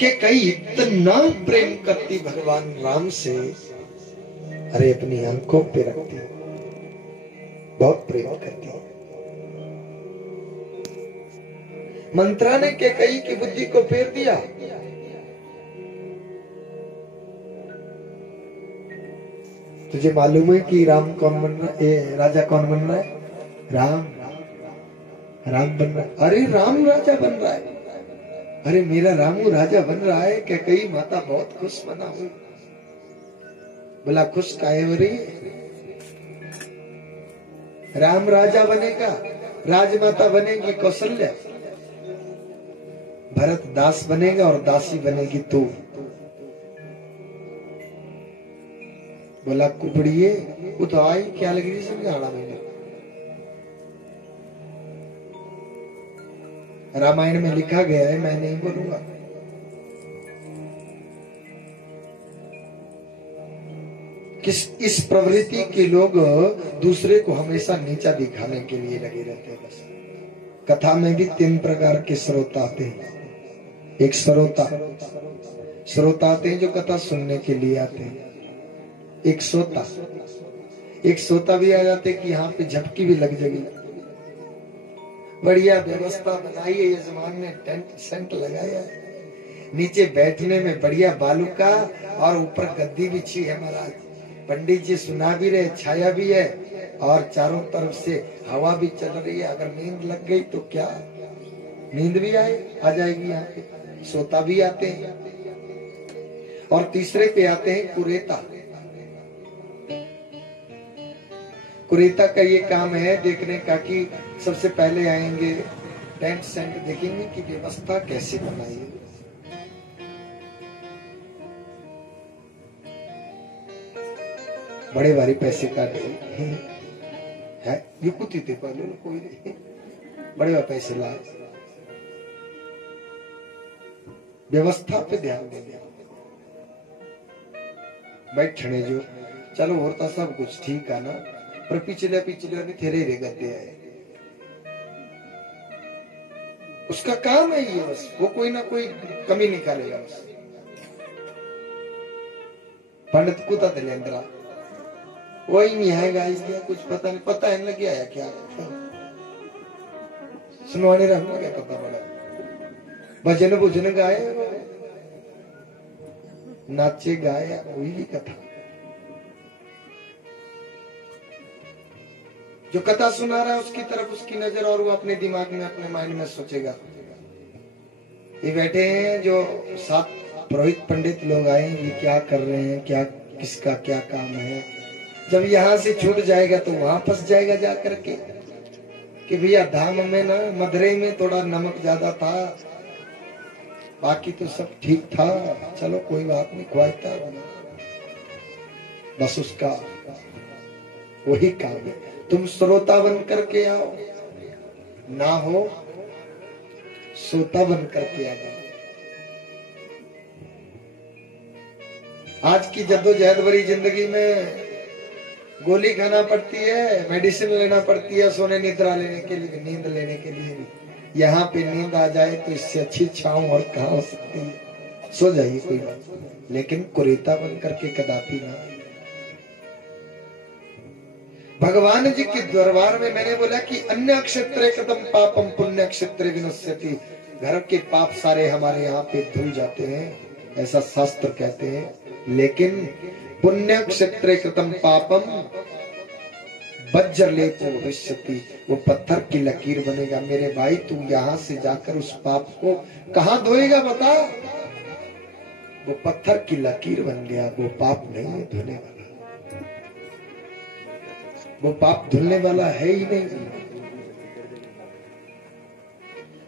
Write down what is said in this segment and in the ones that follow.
कि कई इतना प्रेम करती भगवान राम से, अरे अपनी आंखों पे रखती, बहुत प्रेम करती। मंत्रा ने कैकेयी की बुद्धि को फेर दिया। तुझे मालूम है कि राम कौन बन रहा है, राजा कौन बन रहा है? राम राम बन रहा है। अरे राम राजा बन रहा है। अरे मेरा रामू राजा बन रहा है। कैकेयी माता बहुत खुश बना हुई। बोला खुश काहे हो रही है? राम राजा बनेगा, राजमाता बनेगी कौशल्या, भरत दास बनेगा और दासी बनेगी तू। बोला कुबड़िए, वो तो आई क्या लग रही समझाना मैंने। रामायण में लिखा गया है, मैं नहीं बोलूंगा। किस इस प्रवृत्ति के लोग दूसरे को हमेशा नीचा दिखाने के लिए लगे रहते हैं। बस कथा में भी 3 प्रकार के श्रोता आते हैं। एक श्रोता आते हैं जो कथा सुनने के लिए आते हैं। एक श्रोता भी आ जाते हैं कि यहाँ पे झपकी भी लग जाएगी। बढ़िया व्यवस्था बनाई है, यजमान ने टेंट सेंट लगाया है, नीचे बैठने में बढ़िया बालू का और ऊपर गद्दी बिछी है महाराज। पंडित जी सुना भी रहे, छाया भी है और चारों तरफ से हवा भी चल रही है। अगर नींद लग गई तो क्या नींद भी आ जाएगी। यहाँ पे सोता भी आते हैं। और तीसरे पे आते हैं कुरेता। कुरेता का ये काम है देखने का कि सबसे पहले आएंगे, टेंट सेंट देखेंगे कि व्यवस्था कैसे बनाई है। बड़े भारी पैसे काटे है, ये कुछ थे पहले कोई नहीं, बड़े पैसे लाए। व्यवस्था पे ध्यान दे दिया। बैठने जो चलो होता सब कुछ ठीक है ना, पर पिछले भी तेरे रे गद्दे आए। उसका काम है ये, बस वो कोई ना कोई कमी निकालेगा। बस पंडित कुता दिलेंद्रा वही नहीं है गाइस, क्या कुछ पता नहीं, पता है लगे आया क्या सुनवाने रहना क्या पता पड़ा। भजन भुजन गाए, नाचे गाए, वही कथा। जो कथा सुना रहा है उसकी तरफ उसकी नजर और वो अपने दिमाग में अपने माइंड में सोचेगा। ये बैठे हैं जो 7 पुरोहित पंडित लोग आए, ये क्या कर रहे हैं, क्या किसका क्या काम है। जब यहाँ से छूट जाएगा तो वहां फंस जाएगा जा करके कि भैया धाम में ना मदरे में थोड़ा नमक ज्यादा था, बाकी तो सब ठीक था, चलो कोई बात नहीं, ख्वाहिता बस उसका वही काम है। तुम श्रोता बन करके आओ, ना हो सोता बन करके आ जाओ। आज की जद्दोजहद भरी जिंदगी में गोली खाना पड़ती है, मेडिसिन लेना पड़ती है, सोने निद्रा लेने के लिए, नींद लेने के लिए भी। यहाँ पे नींद आ जाए तो इससे अच्छी छांव और कहाँ हो सकती है। सो जाइए कोई बात, लेकिन कुरेता बन करके कदापि ना। भगवान जी के दरबार में मैंने बोला कि अन्य क्षेत्रे कदम पापम पुण्य क्षेत्रे विनश्यति। घर के पाप सारे हमारे यहाँ पे धुल जाते हैं, ऐसा शास्त्र कहते हैं। लेकिन पुण्य क्षेत्रे कृतम पापम वज्रलेपो भविष्यति, वो पत्थर की लकीर बनेगा। मेरे भाई तू यहाँ से जाकर उस पाप को कहाँ धोएगा बता। वो पत्थर की लकीर बन गया, वो पाप नहीं है धोने वाला, वो पाप धुलने वाला है ही नहीं।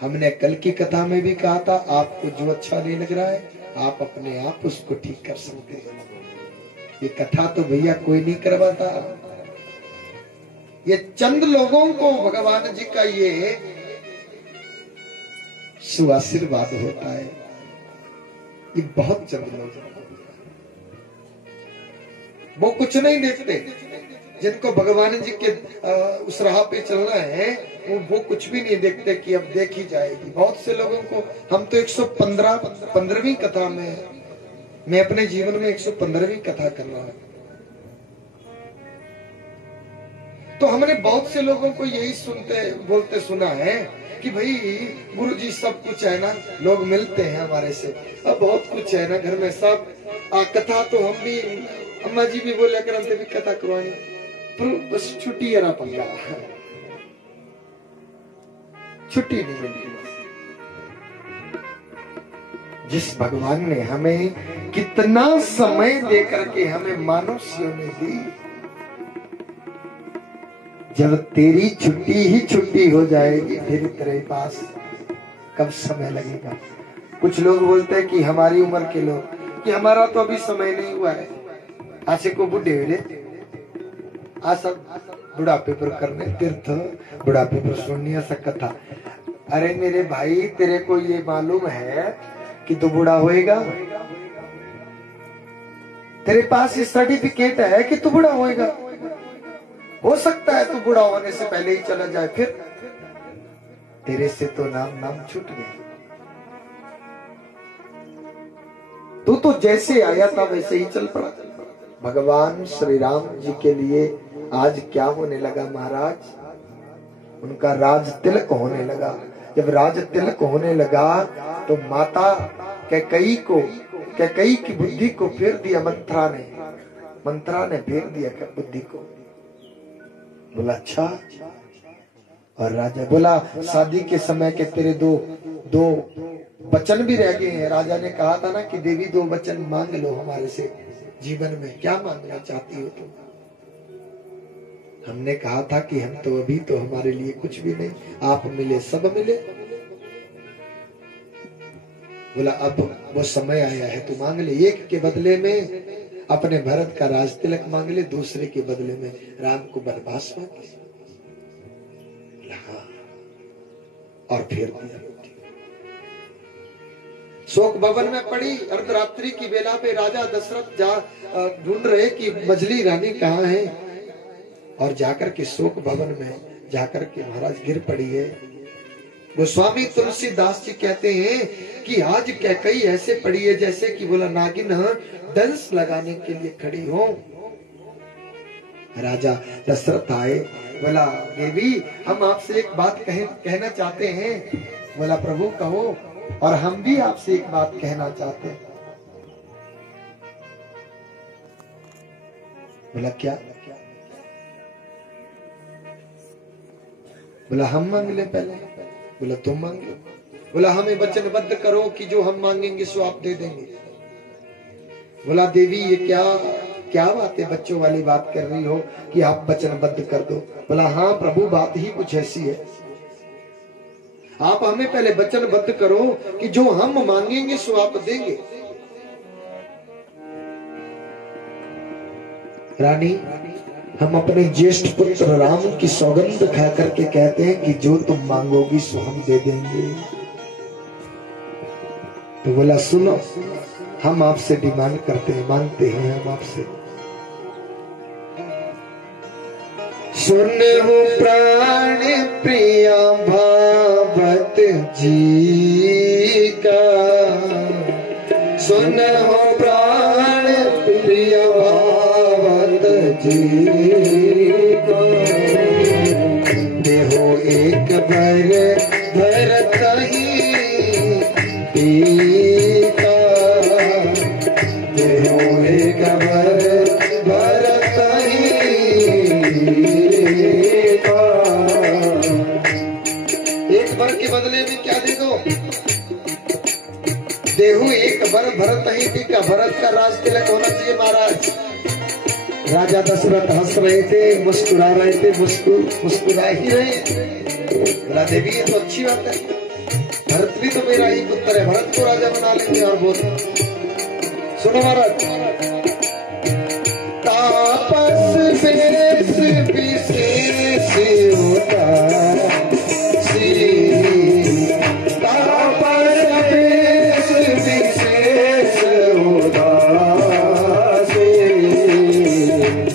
हमने कल की कथा में भी कहा था, आपको जो अच्छा नहीं लग रहा है आप अपने आप उसको ठीक कर सकते हैं। ये कथा तो भैया कोई नहीं करवाता, ये चंद लोगों को भगवान जी का ये सुआशीर्वाद होता है। ये बहुत चंद लोग, वो कुछ नहीं देखते, जिनको भगवान जी के उस राह पे चलना है वो कुछ भी नहीं देखते कि अब देखी जाएगी। बहुत से लोगों को, हम तो 115वीं कथा में, मैं अपने जीवन में 115वीं कथा कर रहा हूं, तो हमने बहुत से लोगों को यही बोलते सुना है कि भाई गुरु जी सब कुछ है ना, लोग मिलते हैं हमारे से, अब बहुत कुछ है ना घर में सब, कथा तो हम भी, अम्मा जी भी बोले कर हमसे भी कथा करवानी, पर बस छुट्टी है ना, पंगा छुट्टी नहीं मिलती। जिस भगवान ने हमें कितना समय दे करके हमें मानुष्यों ने दी, जब तेरी छुट्टी ही छुट्टी हो जाएगी फिर तेरे पास कब समय लगेगा। कुछ लोग बोलते हैं कि हमारी उम्र के लोग कि हमारा तो अभी समय नहीं हुआ है, आशे को बुढ़े हुए आ सब बुढ़ापे पर करने तीर्थ, बुढ़ापे पर सुननी ऐसा कथा। अरे मेरे भाई, तेरे को ये मालूम है कि तू बूढ़ा होएगा? तेरे पास ये सर्टिफिकेट है कि तू बूढ़ा होएगा? हो सकता है तू बूढ़ा होने से पहले ही चला जाए, फिर तेरे से तो नाम छूट गया। तू तो जैसे आया था वैसे ही चल पड़ा। भगवान श्री राम जी के लिए आज क्या होने लगा महाराज? उनका राज तिलक होने लगा। जब राज तिलक होने लगा तो माता कैकेयी की बुद्धि को फेर दिया मंत्रा ने फेर दिया बुद्धि को। बोला अच्छा, और राजा बोला शादी के समय के तेरे दो वचन भी रह गए हैं। राजा ने कहा था ना कि देवी 2 वचन मांग लो हमारे से जीवन में, क्या मांगना चाहती हो तुम? हमने कहा था कि हम तो अभी तो हमारे लिए कुछ भी नहीं, आप मिले सब मिले। बोला अब वो समय आया है, तू मांग ले। एक के बदले में अपने भरत का राज तिलक मांग ले, दूसरे के बदले में राम को वनवास मांग ले। और फिर दिया। शोक भवन में पड़ी अर्धरात्रि की बेला पे राजा दशरथ ढूंढ रहे कि मझली रानी कहाँ है, और जाकर के शोक भवन में जाकर के महाराज गिर पड़ी है। गोस्वामी तुलसीदास जी कहते हैं कि आज कैकेयी ऐसे पड़ी है जैसे कि बोला नागिन डंस लगाने के लिए खड़ी हो। राजा दशरथ आए, बोला देवी हम आपसे एक बात कहना चाहते हैं। बोला प्रभु कहो, और हम भी आपसे एक बात कहना चाहते हैं। बोला क्या? बोला हम मांग ले पहले। बोला तुम मांग लो। बोला हमें वचनबद्ध करो कि जो हम मांगेंगे सो आप दे देंगे। बोला देवी ये क्या बात है, बच्चों वाली बात कर रही हो कि आप वचनबद्ध कर दो। बोला हाँ प्रभु बात ही कुछ ऐसी है, आप हमें पहले वचनबद्ध करो कि जो हम मांगेंगे सो आप देंगे। रानी हम अपने ज्येष्ठ पुत्र राम की सौगंध खा करके कहते हैं कि जो तुम मांगोगी सो हम दे देंगे। तो बोला सुनो, हम आपसे डिमांड करते हैं, मांगते हैं हम आपसे। सुनो प्राण प्रिया भावत जी का, सुनो प्राण प्रिया भावत जी का, देहो एक भर भरत ही पीका, देहो एक भर भरत ही पीका। एक भर के बदले में क्या दे दो? देहु एक भर भरत ही पीका। भरत का राज तिलक होना चाहिए महाराज। राजा दशरथ हंस रहे थे, मुस्कुरा रहे थे, मुस्कुरा ही रहे। बोला देवी ये तो अच्छी बात है, भरत भी तो मेरा ही पुत्र है, भरत को राजा बना लेंगे। और बोल सुनो महाराज, तापस बेस विशेष होता श्री, तापस बेस विशेष होता श्री,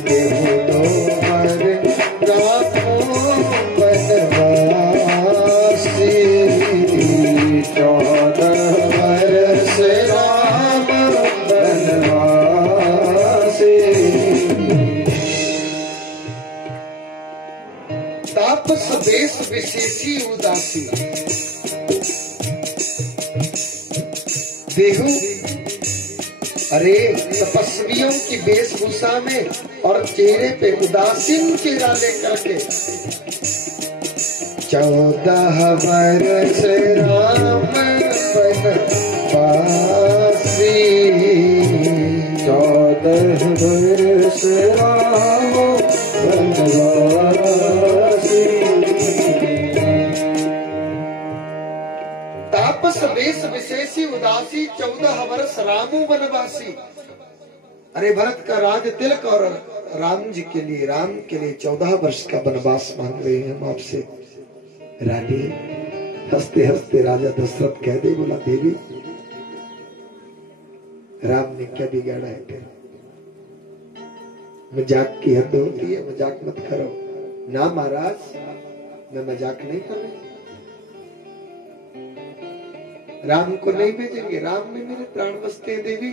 देहु तो देहु अरे तपस्वियों की वेशभूषा में और चेहरे पे उदासीन चेहरा लेकर के 14 वर्ष राम बनवासी 14 वर्ष राम बनवासी। तापस वेश विशेषी उदासी 14 वर्ष रामू बनवासी। अरे भरत का राज तिलक और राम जी के लिए, राम के लिए 14 वर्ष का वनवास मांग रहे हैं हम आपसे। रानी हंसते हंसते राजा दशरथ कह दे, बोला देवी राम ने क्या बिगाड़ा है तेरा? मजाक की हद होती है, मजाक मत करो। ना महाराज, मैं मजाक नहीं कर रही। राम को नहीं भेजेंगे, राम में मेरे प्राण बसते हैं देवी।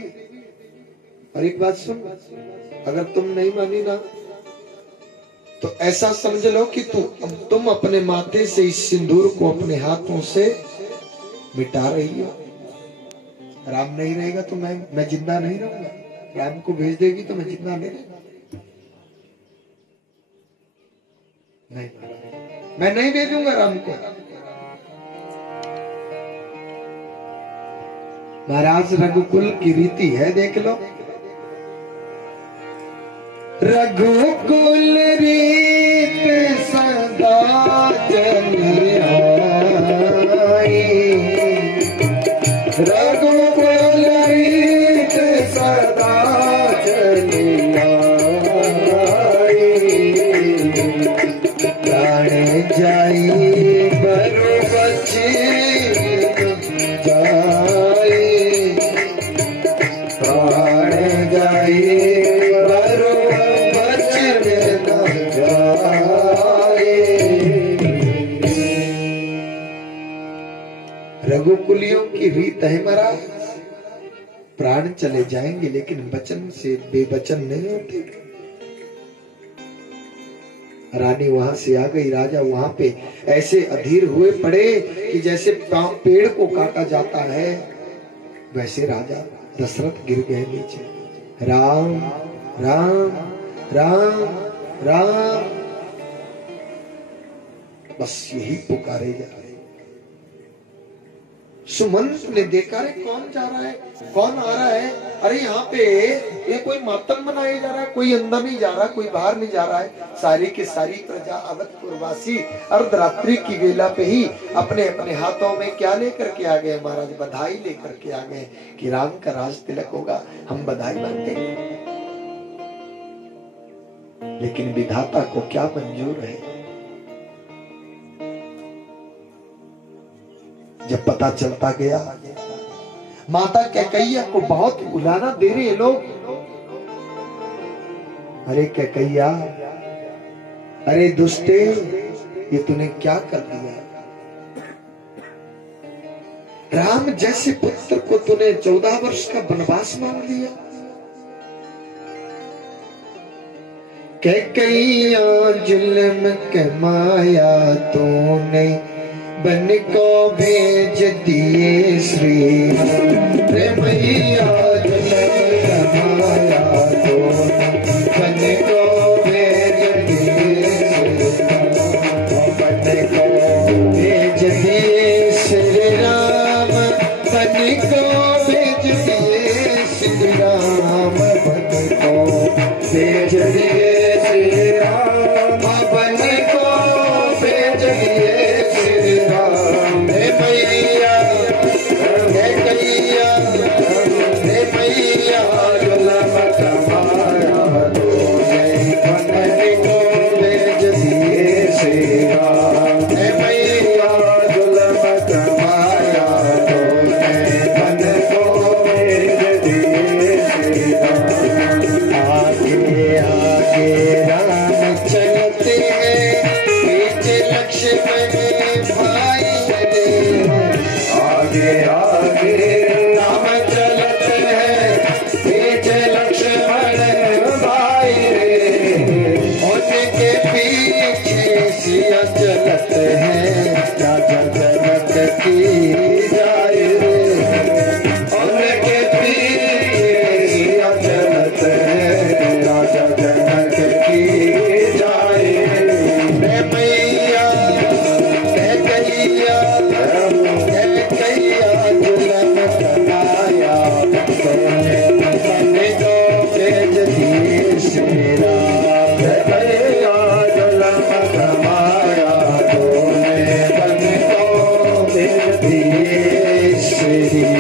और एक बात सुन, अगर तुम नहीं मानी ना तो ऐसा समझ लो कि तुम अपने माथे से इस सिंदूर को अपने हाथों से मिटा रही हो। राम नहीं रहेगा तो मैं जिंदा नहीं रहूंगा। राम को भेज देगी तो मैं जिंदा नहीं रहूंगा। नहीं, मैं नहीं भेजूंगा राम को। महाराज रघुकुल की रीति है, देख लो। रघुकुल रीत सदा चली आई, रघुकुल रीत सदा चली आई। प्राण जाई बरु बची जाई, प्राण जाई रघुकुलियों की रीत है महाराज, प्राण चले जाएंगे लेकिन वचन से बेवचन नहीं होते। रानी वहां से आ गई, राजा वहां पे ऐसे अधीर हुए पड़े कि जैसे पेड़ को काटा जाता है वैसे राजा दशरथ गिर गए नीचे। राम राम राम राम बस यही पुकारे जा रहे। सुमंत ने देखा, रे कौन जा रहा है, कौन आ रहा है? अरे यहाँ पे ये कोई मातम मनाया जा रहा है, कोई अंदर नहीं जा रहा, कोई बाहर नहीं जा रहा है। सारी की सारी प्रजा अवधपुरवासी अर्धरात्रि की वेला पे ही अपने अपने हाथों में क्या लेकर के आ गए महाराज? बधाई लेकर के आ गए कि राम का राज तिलक होगा, हम बधाई मानते हैं। लेकिन विधाता को क्या मंजूर है? जब पता चलता गया, माता कैकैया को बहुत बुलाना दे रहे लोग। अरे कैकैया, अरे दुष्टे, ये तूने क्या कर दिया? राम जैसे पुत्र को तूने 14 वर्ष का वनवास मांग लिया। कैकैया जुल्म के माया तूने बन को भेज दिए श्री रे मैया। जुल्म माया तो बन को भेज दिए बन को भेज दिए श्री राम, बन को भेज दिए श्री राम, बन को भेज दिए श्री राम, बन को भेज दिए चलते हैं की जाए रे उनके पीर चलत है राजा जनक की जाए रे मैया कैया जुलम कमाया सोने बने दो तेज दिए शेरा मैया जुलम कमाया सोने बने दो तेज दिए शेरा।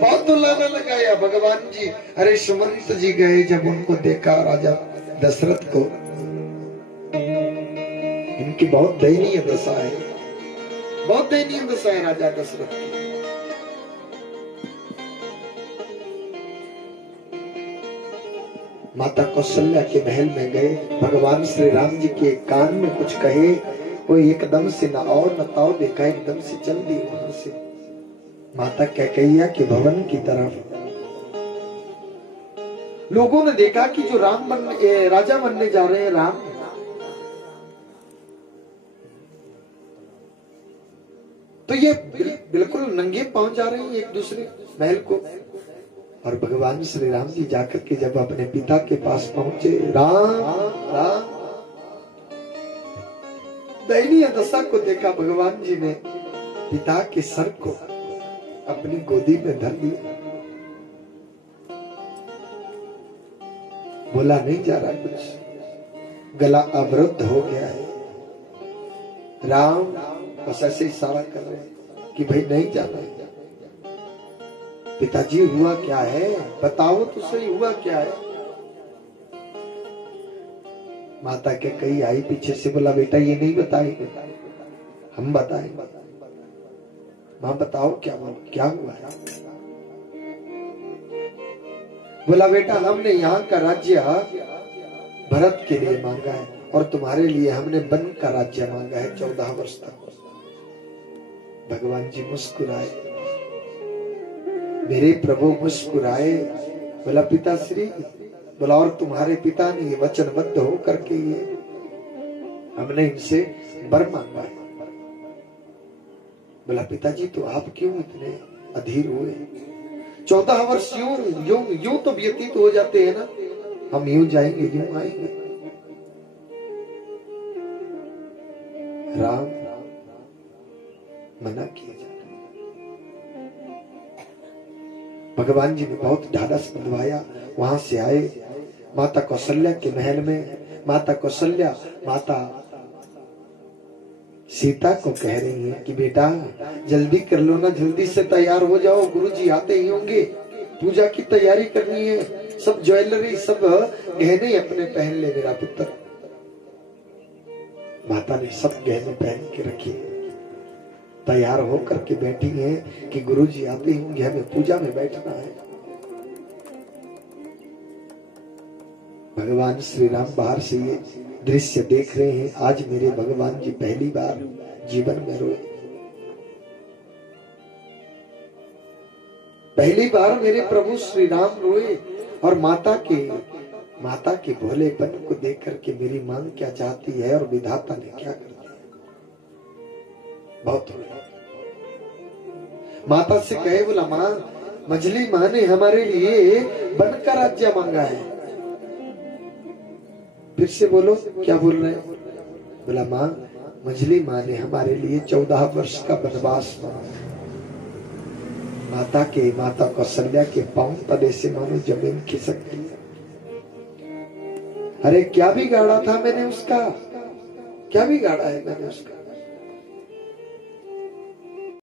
बहुत दुलाना लगाया भगवान जी। अरे सुमंत जी गए जब उनको देखा राजा दशरथ को, इनकी बहुत दयनीय दशा है, बहुत दयनीय दशा है राजा दशरथ की। माता कौशल्या के महल में गए, भगवान श्री राम जी के कान में कुछ कहे, वो एकदम से न और न ताव देखा, एकदम से चल दी वहां से माता कैकेय्या के भवन की तरफ। लोगों ने देखा कि जो राजा बनने जा रहे हैं राम, तो ये बिल्कुल नंगे पांव जा रहे हैं एक दूसरे महल को। और भगवान श्री राम जी जाकर के जब अपने पिता के पास पहुंचे, राम राम दयनीय दशा को देखा, भगवान जी ने पिता के सर को अपनी गोदी में धर लिया। बोला नहीं जा रहा कुछ, गला अवरुद्ध हो गया है। राम बस ऐसे इशारा कर रहे हैं कि भाई नहीं जाना है। पिताजी हुआ क्या है, बताओ तो सही, हुआ क्या है। माता के कई आई पीछे से, बोला बेटा ये नहीं बताएंगे, हम बताएंगे। मां बताओ क्या हुआ है। बोला बेटा हमने यहाँ का राज्य भरत के लिए मांगा है और तुम्हारे लिए हमने वन का राज्य मांगा है 14 वर्ष तक। भगवान जी मुस्कुराए, मेरे प्रभु मुस्कुराए। बोला पिताश्री, बोला और तुम्हारे पिता ने ये वचनबद्ध हो करके ये हमने इनसे वर मांगा है। बोला पिताजी तो आप क्यों इतने अधीर हुए? 14 वर्ष यूं तो व्यतीत हो जाते हैं ना, हम यूं जाएंगे यूं आएंगे। राम मना किया जाता। भगवान जी ने बहुत ढाढ़स बंधवाया, वहां से आए माता कौशल्या के महल में। माता कौशल्या माता सीता को कह रही है कि बेटा जल्दी कर लो ना, जल्दी से तैयार हो जाओ, गुरुजी आते ही होंगे, पूजा की तैयारी करनी है, सब ज्वेलरी सब गहने अपने पहन ले मेरा पुत्र। माता ने सब गहने पहन के रखे, तैयार होकर के बैठी है कि गुरुजी आते ही होंगे, हमें पूजा में बैठना है। भगवान श्री राम बाहर से ये दृश्य देख रहे हैं। आज मेरे भगवान जी पहली बार जीवन में रोए, पहली बार मेरे प्रभु श्री राम रोए। और माता के भोलेपन को देख करके मेरी मांग क्या चाहती है और विधाता ने क्या कर दिया। बहुत रोए। माता से कहे, बोला मां, मझली मां ने हमारे लिए वन का राज्य मांगा है। फिर से बोलो क्या बोल रहे हैं? बोला मां, मझली मां ने हमारे लिए 14 वर्ष का वनवास मांगा। माता कौशल्या के पांव तले से मानो जमीन खिसक गई। अरे क्या बिगाड़ा था मैंने उसका, क्या बिगाड़ा है मैंने उसका?